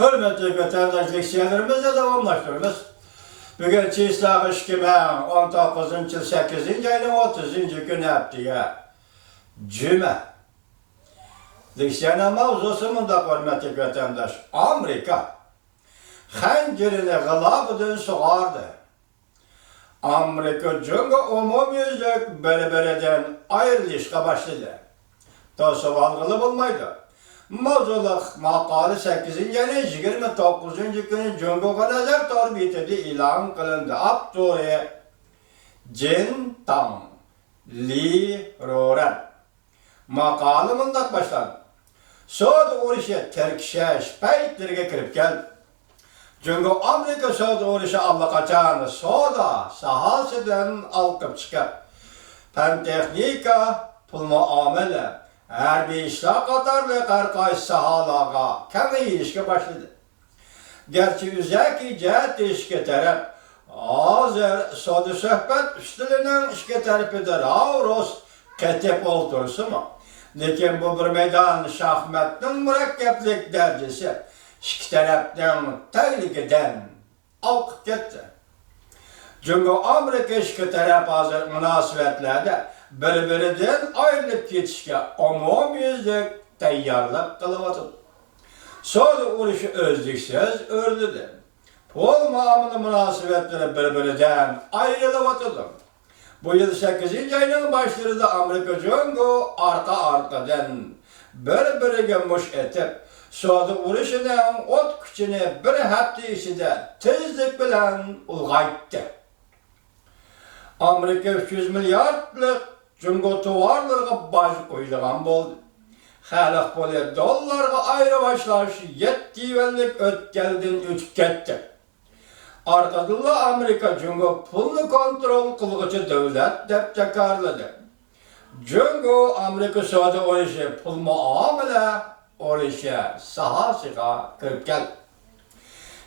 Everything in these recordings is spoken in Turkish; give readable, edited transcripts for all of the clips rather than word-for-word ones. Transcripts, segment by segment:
Hürmetli vatandaş leksiyalarımızda davamlaştırırız. Bugün Çiğslağ 2019 yıl 8. ayının 30. gün haftiye Cüme. Leksiyana mavzusu munda hürmetli vatandaş. Amerika hangirini gılabıdın soğardı. Amerika çünkü umumiyüzlük beri-beriden ayrılışka başladı. Tosu valgılı bulmaydı. Mavzuluk maqalı 8. ayının 29. günü Cumhurbaşkanı nazar torbiyeti ilan kılındı. Abdurre Jin Tang Li Roran maqalı mındak başlandı. Soğud uğraşı Türkçe paytlarına kirip geldi. Çünkü Amerika Soğud uğraşı allakaçanı soda sahasından alkıp çıkıp fen teknika, pul muamele, harbiy işler qatarlı qarqayış sahalarga kengayishga başladı. Gerçi üzeki cihat işke taraf hazır soda söhbet üstülünün işke tarafidir. Avros ketep oltursu mu? Lekin bu bir meydan şahmatının mürekkeplik derecesi iki taraftan tehlikeden alkıp gitti. Çünkü Amerika işki taraf hazır münasibetlerde bir-birinden ayrılıp ketişke umumiyüzlük tayyarlık kılıvatıdı. Sonra uğraşı özlüksüz ördüdü. Pol muamele münasibetleri bir-birinden ayrılıvatıdı. Bu yıl 8. ayının başlarında Amerika çünkü arkadan bir-birine muş etip sonra uğraşının ot küçüğünü bir hafta içinde tezlik bilen ulgayttı. Amerika 300 milyarlık Cumhur tuvarlarına baş koyduğun oldu. Halk böyle dollarga ayrı başlaş 7 yıllık ötkelden ötüp gitti. Arkadında Amerika Cumhur pulunu kontrol kılgıcı devlet dep çakarladı. Cumhur Amerika soğudu orası pul muamele orası sahasıga kırıp geldi.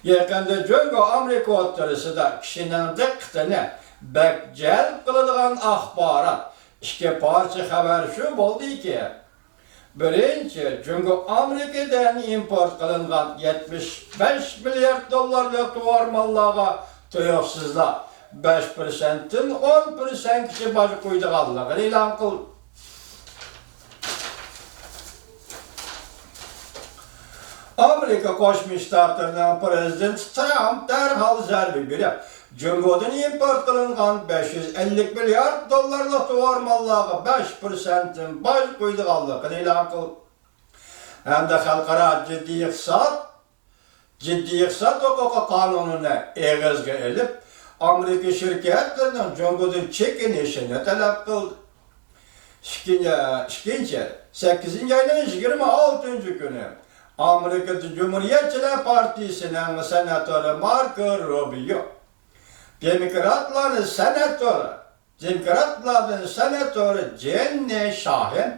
Yakında Cumhur Amerika otorisi da kişinin dikkatini bekcel kılıdığın ahbarat iki parça haber şu oldu ki birinci, çünkü Amerika'dan import kılınan 75 milyar dolarlık tuvar mallığa tuyuksuzla 5%'ın 10% kişi başı koyduğunu ilan kıldı. Amerika Koşmuş Ştatlarının Prezident Trump derhal zərbi verip Cumhur'dan import kılınan 550 milyar dolarlık tuvar mallığa 5%'ın baş koyduğunu ilan kıldı. Hem de halkara ciddi iqtisat hukuku kanununa eğizge elip Amerika şirketlerinin Cumhur'dan çekinişini talep kıldı. İkinci, 8. ayının 26. günü Amerika Cumhuriyetçiler Partisi'nin senatörü Marco Rubio, Demokratların senatörü Jenny Şahin,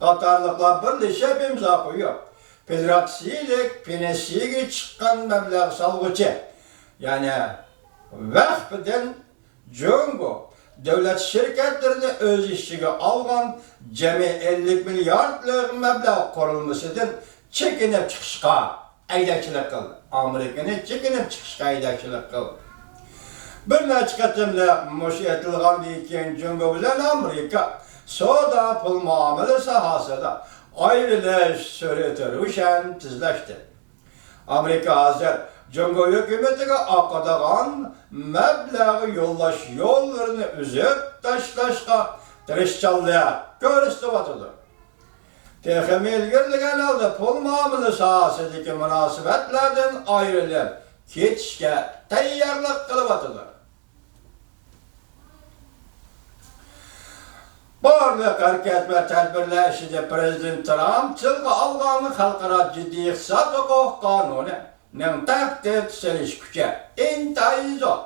Katarlıkla birleşip imza koyuyor. Federatsiyilik penesiye çıkan meblağ salgıcı, yani vakfeden Cumhur devlet şirketlerini öz işçiye algan cemi 50 milyarlık meblağ kurulmasıdır. Çekinip çıkışka aydakçılık kıldı. Amerika'nın çekinip çıkışka aydakçılık kıldı. Bir neçkatimle müşetilgan deyken Cumhur bilen Amerika soda pul muamele sahasında ayrılış süreti ruşen tizleşti. Amerika hazır Cumhur hükümetine akadağın meblağı yollarını üzüp taşlaşka tırışçalığa görüstüvatıdır. Tehemel girligen aldı pul muamele sahasındaki münasibetlerden ayrılıp ketişke tayyarlık kılıvatıdır. Barlık hareket ve tedbirler işinde Prezident Trump çılgı alganı halkara ciddi iqtisat hukuk kanunu tahdid seliş küçe intayi zor.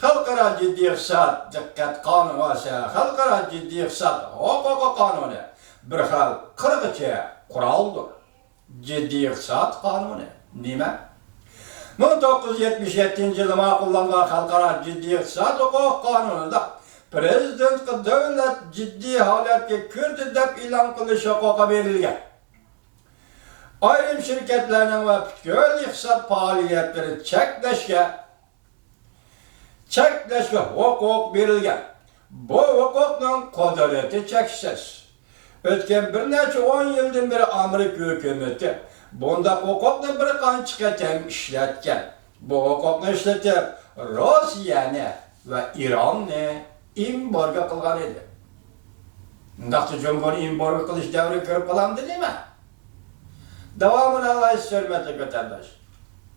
Halkara ciddi iqtisat dikkat kanunu ise halkara ciddi iqtisat hukuk kanunu bir hal kırgıçı kuraldır. Ciddi iqtisat kanunu nime? 1977 yılı makullanılan halkara ciddi iqtisat hukuk kanununda Prezident devlet ciddi halatga kirdi deb e'lon qilish huquqi berilgan. ayrim şirketlerinin ve bütün iktisat faaliyetleri çekleşke hukuk verilgen. Bu hukukun kudreti çeksiz. Ötken bir neçe 10 yıldan beri Amerika hükümeti bunda hukukni bir qancha teng işletken. Bu hukukni işletip Rossiyani ve İranni embargo qilgan edi. Ndaqti Cumhuriyet embargo qilish davri ko'rib qolamdi nima? Davomini anglash hurmatli vatandosh.